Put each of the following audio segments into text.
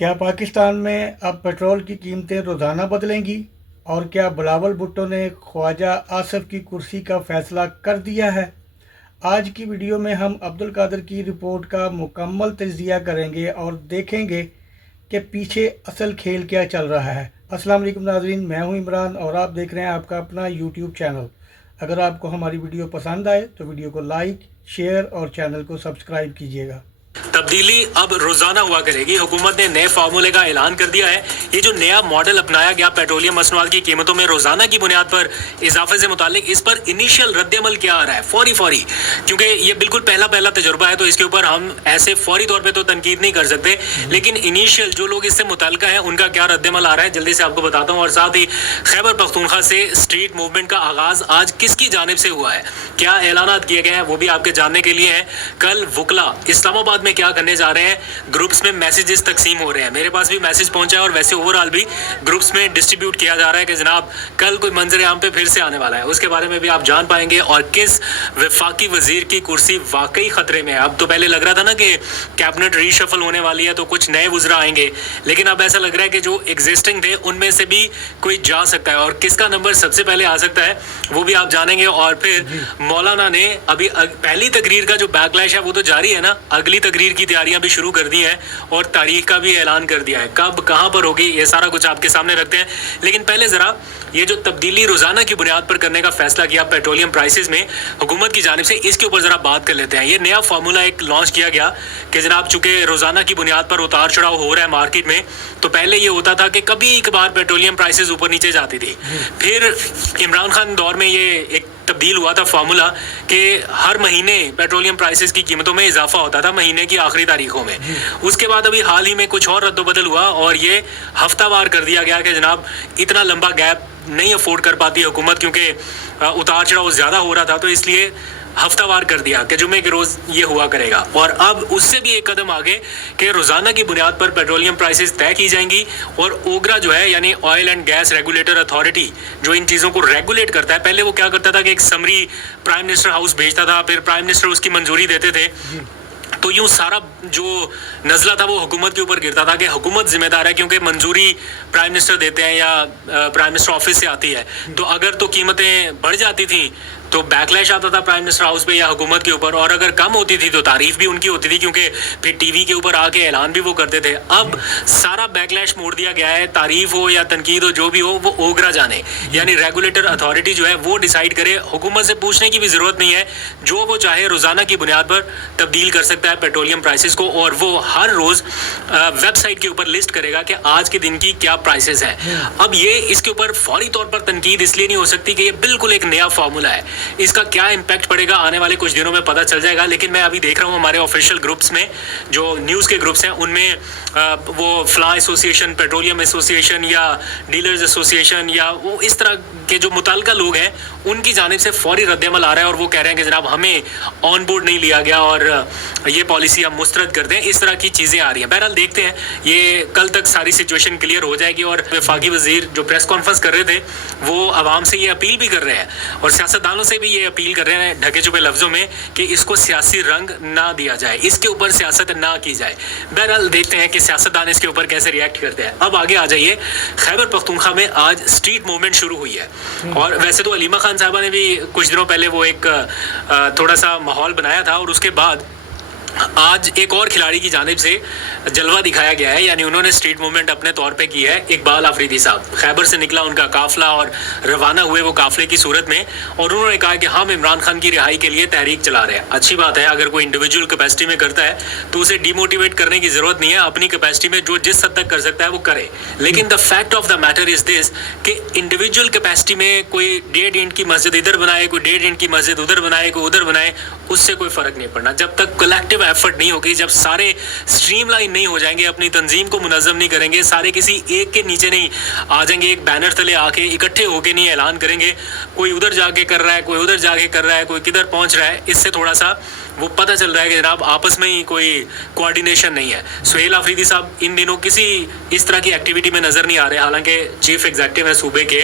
क्या पाकिस्तान में अब पेट्रोल की कीमतें रोज़ाना बदलेंगी? और क्या बिलावल भुट्टो ने ख्वाजा आसिफ की कुर्सी का फैसला कर दिया है? आज की वीडियो में हम अब्दुल कादिर की रिपोर्ट का मुकम्मल तज्ज़िया करेंगे और देखेंगे कि पीछे असल खेल क्या चल रहा है। अस्सलाम वालेकुम नाज़रीन, मैं हूं इमरान और आप देख रहे हैं आपका अपना यूट्यूब चैनल। अगर आपको हमारी वीडियो पसंद आए तो वीडियो को लाइक, शेयर और चैनल को सब्सक्राइब कीजिएगा। तब्दीली अब रोजाना हुआ करेगी। हुकूमत ने नए फार्मूले का ऐलान कर दिया है। ये जो नया मॉडल अपनाया गया पेट्रोलियम मसनूआत की कीमतों में रोजाना की बुनियाद पर इजाफे से मुतालिक, इस पर इनिशियल रद्दमल क्या आ रहा है फौरी, क्योंकि ये बिल्कुल पहला तजुर्बा है, तो इसके ऊपर हम ऐसे फौरी तौर पे तो तनकीद नहीं कर सकते, लेकिन इनिशियल जो लोग इससे मुताल्लिक हैं उनका क्या रद्दमल आ रहा है जल्दी से आपको बताता हूँ। और साथ ही खैबर पख्तूनख्वा से स्ट्रीट मूवमेंट का आगाज आज किसकी जानिब से हुआ है, क्या ऐलानात किए गए हैं, वो भी आपके जानने के लिए है। कल वुकला इस्लामाबाद में क्या करने जा रहे हैं, ग्रुप्स में मैसेजेस तकसीम हो रहे हैं। मेरे पास भी मैसेज पहुंचा है और वैसे ओवरऑल भी ग्रुप्स में डिस्ट्रीब्यूट किया जा रहा है कि जनाब कल कोई मंजर आम पे फिर से आने वाला है। उसके बारे में भी आप जान पाएंगे। और किस वफाकी वजीर की कुर्सी वाकई खतरे में है। अब तो पहले लग रहा था ना कि कैबिनेट रीशफल होने वाली है तो कुछ नए वज़रा आएंगे, लेकिन अब ऐसा लग रहा है कि जो एग्जिस्टिंग थे उनमें से भी कोई जा सकता है। और किसका नंबर सबसे पहले आ सकता है वो भी आप जानेंगे। और फिर मौलाना ने अभी पहली तकरीर का जो बैकलैश है वो तो जारी है ना, अगली तकरीर की तैयारियां भी शुरू कर दी हैं और तारीख का भी ऐलान कर दिया है, कब कहां पर होगी ये सारा कुछ आपके सामने रखते हैं। लेकिन पहले जरा ये जो तब्दीली रोजाना की बुनियाद पर करने का फैसला किया पेट्रोलियम प्राइसेस में हुकूमत की जानिब से, इसके ऊपर जरा बात कर लेते हैं। ये नया फार्मूला एक लॉन्च किया गया कि जनाब चूंकि रोजाना की बुनियाद पर उतार चढ़ाव हो रहा है मार्केट में, तो पहले ये होता था कि कभी एक बार पेट्रोलियम प्राइसेस ऊपर नीचे जाती थी। फिर इमरान खान दौर में ये एक तब्दील हुआ था फार्मूला कि हर महीने पेट्रोलियम प्राइसेस की कीमतों में इजाफा होता था महीने की आखिरी तारीखों में। उसके बाद अभी हाल ही में कुछ और रद्दोबदल हुआ और ये हफ्तावार कर दिया गया कि जनाब इतना लंबा गैप नहीं अफोर्ड कर पाती हुकूमत, क्योंकि उतार चढ़ाव ज़्यादा हो रहा था, तो इसलिए हफ्तावार कर दिया कि जुमे के रोज़ ये हुआ करेगा। और अब उससे भी एक कदम आगे कि रोज़ाना की बुनियाद पर पेट्रोलियम प्राइसेस तय की जाएंगी। और ओगरा जो है यानी oil and gas regulator authority, जो इन चीज़ों को रेगुलेट करता है, पहले वो क्या करता था कि एक समरी प्राइम मिनिस्टर हाउस भेजता था, फिर प्राइम मिनिस्टर उसकी मंजूरी देते थे, तो यूँ सारा जो नज़ला था वो हुकूमत के ऊपर गिरता था कि हुकूमत जिम्मेदार है, क्योंकि मंजूरी प्राइम मिनिस्टर देते हैं या प्राइम मिनिस्टर ऑफिस से आती है। तो अगर तो कीमतें बढ़ जाती थी तो बैकलैश आता था प्राइम मिनिस्टर हाउस पे या हुकूमत के ऊपर, और अगर कम होती थी तो तारीफ भी उनकी होती थी, क्योंकि फिर टीवी के ऊपर आके ऐलान भी वो करते थे। अब सारा बैकलैश मोड़ दिया गया है, तारीफ हो या तनकीद हो, जो भी हो वो ओगरा जाने, यानी रेगुलेटर अथॉरिटी जो है वो डिसाइड करे। हुकूमत से पूछने की भी ज़रूरत नहीं है, जो वो चाहे रोज़ाना की बुनियाद पर तब्दील कर सकता है पेट्रोलियम प्राइसेस को, और वो हर रोज़ वेबसाइट के ऊपर लिस्ट करेगा कि आज के दिन की क्या प्राइसेस हैं। अब ये इसके ऊपर फौरी तौर पर तनकीद इसलिए नहीं हो सकती कि ये बिल्कुल एक नया फार्मूला है। इसका क्या इम्पैक्ट पड़ेगा आने वाले कुछ दिनों में पता चल जाएगा। लेकिन मैं अभी देख रहा हूँ हमारे ऑफिशियल ग्रुप्स में, जो न्यूज़ के ग्रुप्स हैं उनमें वो फ्ला एसोसिएशन, पेट्रोलियम एसोसिएशन या डीलर्स एसोसिएशन या वो इस तरह के जो मुताल्लिका लोग हैं उनकी जानिब से फौरी रद्दमल आ रहा है और वो कह रहे हैं कि जनाब हमें ऑन बोर्ड नहीं लिया गया और ये पॉलिसी हम मुस्तरद कर दें। इस तरह की चीज़ें आ रही हैं। बहरहाल देखते हैं, ये कल तक सारी सिचुएशन क्लियर हो जाएगी। और वफाकी वजीर जो प्रेस कॉन्फ्रेंस कर रहे थे वो आवाम से ये अपील भी कर रहे हैं और सियासतदानों से भी ये अपील कर रहे हैं ढके छुपे लफ्ज़ों में कि इसको सियासी रंग ना दिया जाए, इसके ऊपर सियासत ना की जाए। बहरहाल देखते हैं कि सियासतदान इसके ऊपर कैसे रिएक्ट करते हैं। अब आगे आ जाइए, खैबर पख्तूनख्वा में आज स्ट्रीट मूवमेंट शुरू हुई है। और वैसे तो अलीमा खान साहबा ने भी कुछ दिनों पहले वो एक थोड़ा सा माहौल बनाया था, और उसके बाद आज एक और खिलाड़ी की जानिब से जलवा दिखाया गया है, यानी उन्होंने स्ट्रीट मूवमेंट अपने तौर पे की है। इकबाल आफरीदी साहब खैबर से निकला उनका काफिला और रवाना हुए वो काफिले की सूरत में, और उन्होंने कहा कि हम इमरान खान की रिहाई के लिए तहरीक चला रहे हैं। अच्छी बात है, अगर कोई इंडिविजुअल कैपेसिटी में करता है तो उसे डिमोटिवेट करने की ज़रूरत नहीं है। अपनी कैपेसिटी में जो जिस हद तक कर सकता है वो करे। लेकिन the fact of the matter is this कि इंडिविजुअल कैपेसिटी में कोई 1.5 इंच की मस्जिद इधर बनाए, कोई 1.5 इंच की मस्जिद उधर बनाए, कोई उधर बनाए, उससे कोई फ़र्क नहीं पड़ना जब तक कलेक्टिव एफर्ट नहीं होगी, जब सारे स्ट्रीमलाइन नहीं हो जाएंगे, अपनी तंजीम को मुनज़्ज़म नहीं करेंगे, सारे किसी एक के नीचे नहीं आ जाएंगे, एक बैनर तले आके इकट्ठे होके नहीं ऐलान करेंगे, कोई उधर जाके कर रहा है, कोई उधर जाके कर रहा है, कोई किधर पहुंच रहा है, इससे थोड़ा सा वो पता चल रहा है कि जनाब आपस में ही कोई कोऑर्डिनेशन नहीं है। सुहेल आफरीदी साहब इन दिनों किसी इस तरह की एक्टिविटी में नज़र नहीं आ रहे, हालांकि चीफ एग्जीक्यूटिव है सूबे के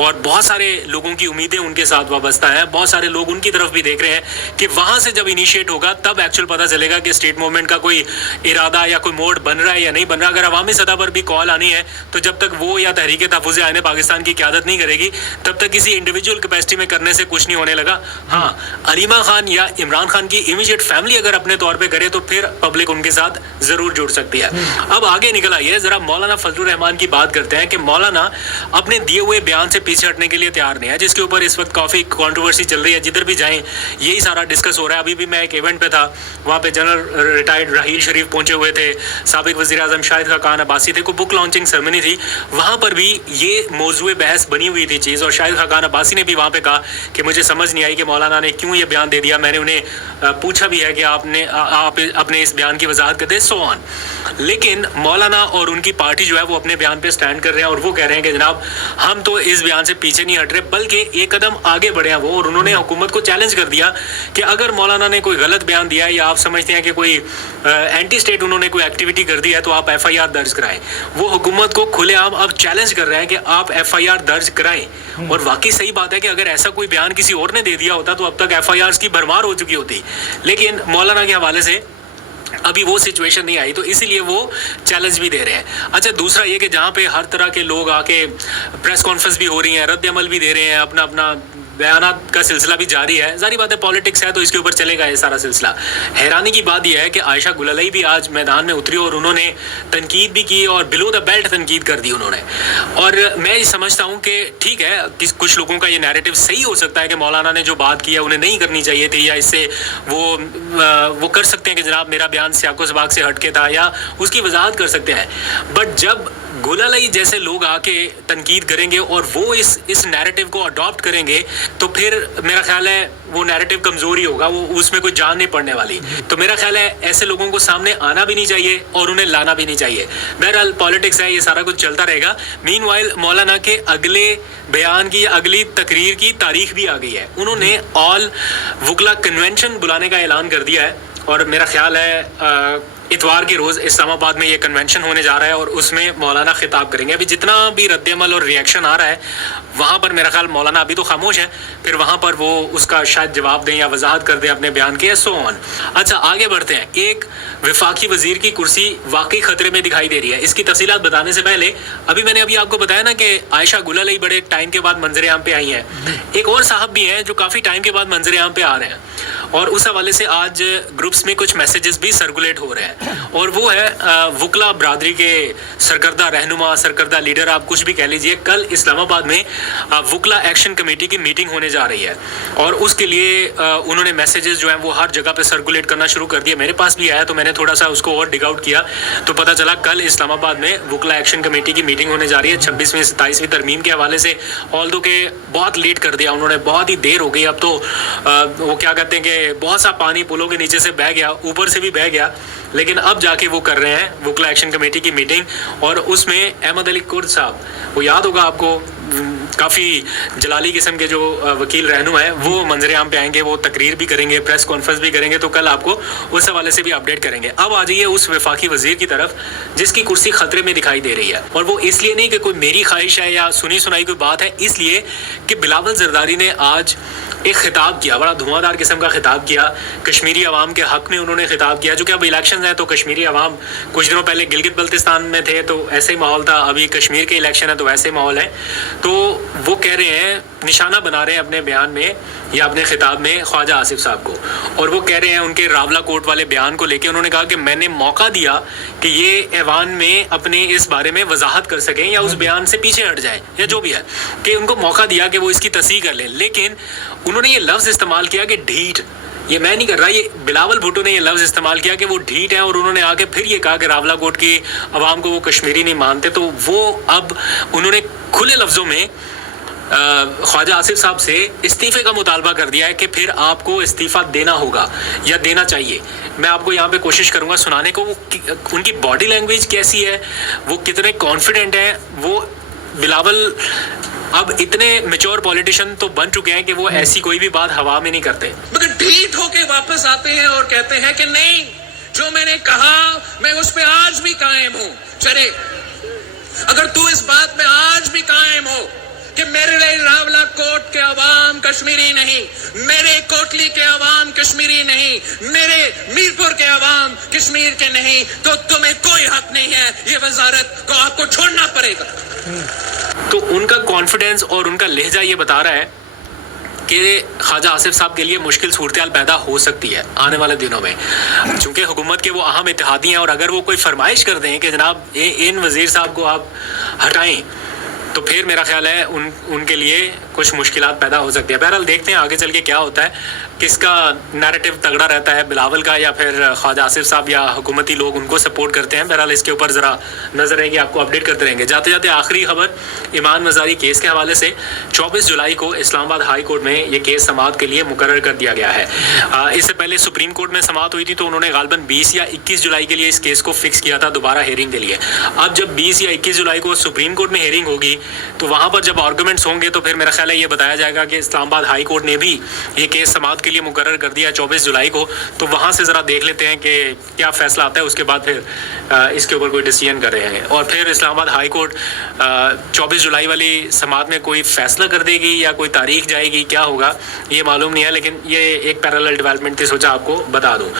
और बहुत सारे लोगों की उम्मीदें उनके साथ वाबस्ता हैं। बहुत सारे लोग उनकी तरफ भी देख रहे हैं कि वहाँ से जब इनिशिएट होगा तब एक्चुअल पता चलेगा कि स्टेट मूवमेंट का कोई इरादा या कोई मोड बन रहा है या नहीं बन रहा। अगर अवामी सतह पर भी कॉल आनी है तो जब तक वो या तहरीक तहफ़्फ़ुज़ आईन पाकिस्तान की क़यादत नहीं करेगी तब तक किसी इंडिविजुअल कैपेसिटी में करने से कुछ नहीं होने लगा। हाँ, अलीमा खान या इमरान खान की इमीडिएट फैमिली अगर अपने तौर पे करे तो फिर पब्लिक उनके साथ ज़रूर जुड़ सकती है। अब आगे निकल आइए, ज़रा मौलाना फजलुर रहमान की बात करते हैं कि मौलाना अपने दिए हुए बयान से पीछे हटने के लिए तैयार नहीं है, जिसके ऊपर इस वक्त काफ़ी कंट्रोवर्सी चल रही है। जिधर भी जाएं यही सारा डिस्कस हो रहा है। अभी भी मैं एक इवेंट पे था, वहाँ पे जनरल रिटायर्ड राहील शरीफ पहुंचे हुए थे, साबिक वज़ीर आज़म शाहिद खाकान अब्बासी थे, को बुक लॉन्चिंग सेरेमनी थी, वहाँ पर भी ये मौजूए बहस बनी हुई थी चीज़। और शाहिद खाकान अब्बासी ने भी वहाँ पे कहा कि मुझे समझ नहीं आई कि मौलाना ने क्यों ये बयान दे दिया। मैंने उन्हें पूछा भी है कि आप अपने इस बयान की वजाहत कर दें, सो ऑन। लेकिन मौलाना और उनकी पार्टी जो है वो अपने बयान पे स्टैंड कर रहे हैं और वो कह रहे हैं कि जनाब हम तो इस बयान से पीछे नहीं हट रहे, बल्कि एक कदम आगे बढ़े हैं वो। और उन्होंने हुकूमत को चैलेंज कर दिया कि अगर मौलाना ने कोई गलत बयान दिया है या आप समझते हैं कि कोई एंटी स्टेट उन्होंने कोई एक्टिविटी कर दी है तो आप FIR दर्ज कराएं। वो हुकूमत को खुलेआम अब चैलेंज कर रहे हैं कि आप FIR दर्ज कराएं। और वाकई सही बात है कि अगर ऐसा कोई बयान किसी और ने दे दिया होता तो अब तक FIRs की भरमार हो चुकी होती, लेकिन मौलाना के हवाले से अभी वो सिचुएशन नहीं आई, तो इसीलिए वो चैलेंज भी दे रहे हैं। अच्छा, दूसरा ये कि जहाँ पे हर तरह के लोग आके प्रेस कॉन्फ्रेंस भी हो रही हैं, रद्द अमल भी दे रहे हैं, अपना अपना बयानात का सिलसिला भी जारी है। जारी बात है पॉलिटिक्स है तो इसके ऊपर चलेगा ये सारा सिलसिला। हैरानी की बात यह है कि आयशा गुलालाई भी आज मैदान में उतरी और उन्होंने तनकीद भी की और बिलो द बेल्ट तनकीद कर दी उन्होंने। और मैं ये समझता हूँ कि ठीक है, कुछ लोगों का ये नैरेटिव सही हो सकता है कि मौलाना ने जो बात की है उन्हें नहीं करनी चाहिए थी, या इससे वो कर सकते हैं कि जनाब मेरा बयान सियाको सबाक से हटके था, या उसकी वजाहत कर सकते हैं। बट जब गुलालाई जैसे लोग आके तनकीद करेंगे और वो इस नैरेटिव को अडॉप्ट करेंगे तो फिर मेरा ख्याल है वो नैरेटिव कमज़ोरी होगा, वो उसमें कोई जान नहीं पड़ने वाली। तो मेरा ख्याल है ऐसे लोगों को सामने आना भी नहीं चाहिए और उन्हें लाना भी नहीं चाहिए। बहरहाल पॉलिटिक्स है, ये सारा कुछ चलता रहेगा। मीनवाइल मौलाना के अगले बयान की अगली तकरीर की तारीख भी आ गई है। उन्होंने ऑल वकला कन्वेंशन बुलाने का ऐलान कर दिया है और मेरा ख्याल है इतवार के रोज़ इस्लामाबाद में ये कन्वेंशन होने जा रहा है और उसमें मौलाना खिताब करेंगे। अभी जितना भी रद्दअमल और रिएक्शन आ रहा है वहाँ पर मेरा ख्याल मौलाना अभी तो खामोश है, फिर वहाँ पर वो उसका शायद जवाब दें या वजाहत कर दें अपने बयान के, सो ऑन। अच्छा, आगे बढ़ते हैं। एक वफाकी वज़ीर की कुर्सी वाकई ख़तरे में दिखाई दे रही है। इसकी तफसीलात बताने से पहले मैंने आपको बताया ना कि आयशा गुलालाई बड़े टाइम के बाद मंजर-ए-आम पे आई हैं। एक और साहब भी हैं जो काफ़ी टाइम के बाद मंजर-ए-आम पे आ रहे हैं और उस हवाले से आज ग्रुप्स में कुछ मैसेजेस भी सर्कुलेट हो रहे हैं और वो है वकला बरादरी के सरकर्दा रहनुमा, सरकर्दा लीडर, आप कुछ भी कह लीजिए। कल इस्लामाबाद में वकला एक्शन कमेटी की मीटिंग होने जा रही है और उसके लिए उन्होंने मैसेजेस जो हैं वो हर जगह पे सर्कुलेट करना शुरू कर दिया। मेरे पास भी आया तो मैंने थोड़ा सा उसको और डिग आउट किया तो पता चला कल इस्लामाबाद में वकला एक्शन कमेटी की मीटिंग होने जा रही है 26वीं 27वीं तरमीम के हवाले से। ऑल्दो के बहुत लेट कर दिया उन्होंने, बहुत ही देर हो गई। अब तो वो क्या कहते हैं कि बहुत सा पानी पुलों के नीचे से बह गया, ऊपर से भी बह गया, लेकिन अब जाके वो कर रहे हैं वकला एक्शन कमेटी की मीटिंग। और उसमें अहमद अली कुर्द साहब, वो याद होगा आपको, काफ़ी जलाली किस्म के जो वकील रहनुमा है, वो मंजर-ए-आम पे आएंगे, वो तकरीर भी करेंगे, प्रेस कॉन्फ्रेंस भी करेंगे, तो कल आपको उस हवाले से भी अपडेट करेंगे। अब आ जाइए उस वफाकी वज़ीर की तरफ जिसकी कुर्सी ख़तरे में दिखाई दे रही है। और वो इसलिए नहीं कि कोई मेरी ख्वाहिश है या सुनी सुनाई कोई बात है, इसलिए कि बिलावल ज़रदारी ने आज एक खिताब किया, बड़ा धुआंधार किस्म का खिताब किया कश्मीरी अवाम के हक़ में। उन्होंने खिताब किया, जो कि अब इलेक्शन है तो कश्मीरी अवाम कुछ दिनों पहले गिलगित बल्तिस्तान में थे तो ऐसे ही माहौल था, अभी कश्मीर के इलेक्शन है तो वैसे माहौल है। तो वो कह रहे हैं, निशाना बना रहे हैं अपने बयान में या अपने खिताब में ख्वाजा आसिफ साहब को, और वो कह रहे हैं उनके रावला कोर्ट वाले बयान को लेके, उन्होंने कहा कि मैंने मौका दिया कि ये ऐवान में अपने इस बारे में वजाहत कर सकें या उस बयान से पीछे हट जाएं या जो भी है, कि उनको मौका दिया कि वो इसकी तस्दीक कर लें। लेकिन उन्होंने ये लफ्ज़ इस्तेमाल किया कि ढीठ, ये मैं नहीं कर रहा, ये बिलावल भुट्टो ने ये लफ्ज़ इस्तेमाल किया कि वो ढीठ है। और उन्होंने आके फिर ये कहा कि रावला कोर्ट की आवाम को वो कश्मीरी नहीं मानते। तो वो अब उन्होंने खुले लफ्ज़ों में ख्वाजा आसिफ साहब से इस्तीफ़े का मुतालबा कर दिया है कि फिर आपको इस्तीफ़ा देना होगा या देना चाहिए। मैं आपको यहाँ पे कोशिश करूँगा सुनाने को, वो उनकी बॉडी लैंग्वेज कैसी है, वो कितने कॉन्फिडेंट हैं। वो बिलावल اب اتنے میچور پولیٹیشین تو بن چکے ہیں کہ وہ ایسی کوئی بھی بات ہوا میں نہیں کرتے، مگر ڈھیٹ ہو کے واپس آتے ہیں اور کہتے ہیں کہ نہیں، جو میں نے کہا میں اس پہ آج بھی قائم ہوں۔ چلے اگر تو اس بات میں آج بھی قائم ہو کہ میرے لیے راولا کوٹ کے عوام کشمیری نہیں، میرے کوٹلی کے عوام کشمیری نہیں، میرے میرپور کے عوام کشمیر کے نہیں، تو تمہیں کوئی حق نہیں ہے، یہ وزارت کو آپ کو چھوڑنا پڑے گا۔ تو ان کا کانفیڈنس اور ان کا لہجہ یہ بتا رہا ہے کہ خواجہ آصف صاحب کے لیے مشکل صورتحال پیدا ہو سکتی ہے آنے والے دنوں میں، چونکہ حکومت کے وہ اہم اتحادی ہیں، اور اگر وہ کوئی فرمائش کر دیں کہ جناب ان وزیر صاحب کو آپ ہٹائیں، تو پھر میرا خیال ہے ان کے لیے کچھ مشکلات پیدا ہو سکتی ہے۔ بہرحال دیکھتے ہیں آگے چل کے کیا ہوتا ہے، کس کا نیریٹو تگڑا رہتا ہے، بلاول کا یا پھر خواجہ آصف صاحب یا حکومتی لوگ ان کو سپورٹ کرتے ہیں۔ بہرحال اس کے اوپر ذرا نظر رہے گی، آپ کو اپڈیٹ کرتے رہیں گے۔ جاتے جاتے آخری خبر ایمان مزاری کیس کے حوالے سے، 24 جولائی کو اسلام آباد ہائی کورٹ میں یہ کیس سماعت کے لیے مقرر کر دیا گیا ہے۔ اس سے پہلے سپریم کورٹ میں سماعت ہوئی تھی تو انہوں نے غالباً 20 یا 21 جولائی کے لیے اس کیس کو فکس کیا تھا دوبارہ ہیئرنگ کے لیے۔ اب جب 20 یا 21 جولائی کو سپریم کورٹ میں ہیئرنگ ہوگی تو وہاں پر جب آرگومنٹس ہوں گے تو پھر میرا خیال ہے یہ بتایا جائے گا کہ اسلام آباد ہائی کورٹ نے بھی یہ کیس سماعت کے لیے مقرر کر دیا 24 جولائی کو، تو وہاں سے ذرا دیکھ لیتے ہیں کہ کیا فیصلہ آتا ہے، اس کے بعد پھر اس کے اوپر کوئی ڈیسیژن کر رہے ہیں۔ اور پھر اسلام آباد ہائی کورٹ 24 جولائی والی سماعت میں کوئی فیصلہ کر دے گی یا کوئی تاریخ جائے گی، کیا ہوگا یہ معلوم نہیں ہے، لیکن یہ ایک پیرالل ڈیولپمنٹ تھی، سوچا آپ کو بتا دوں۔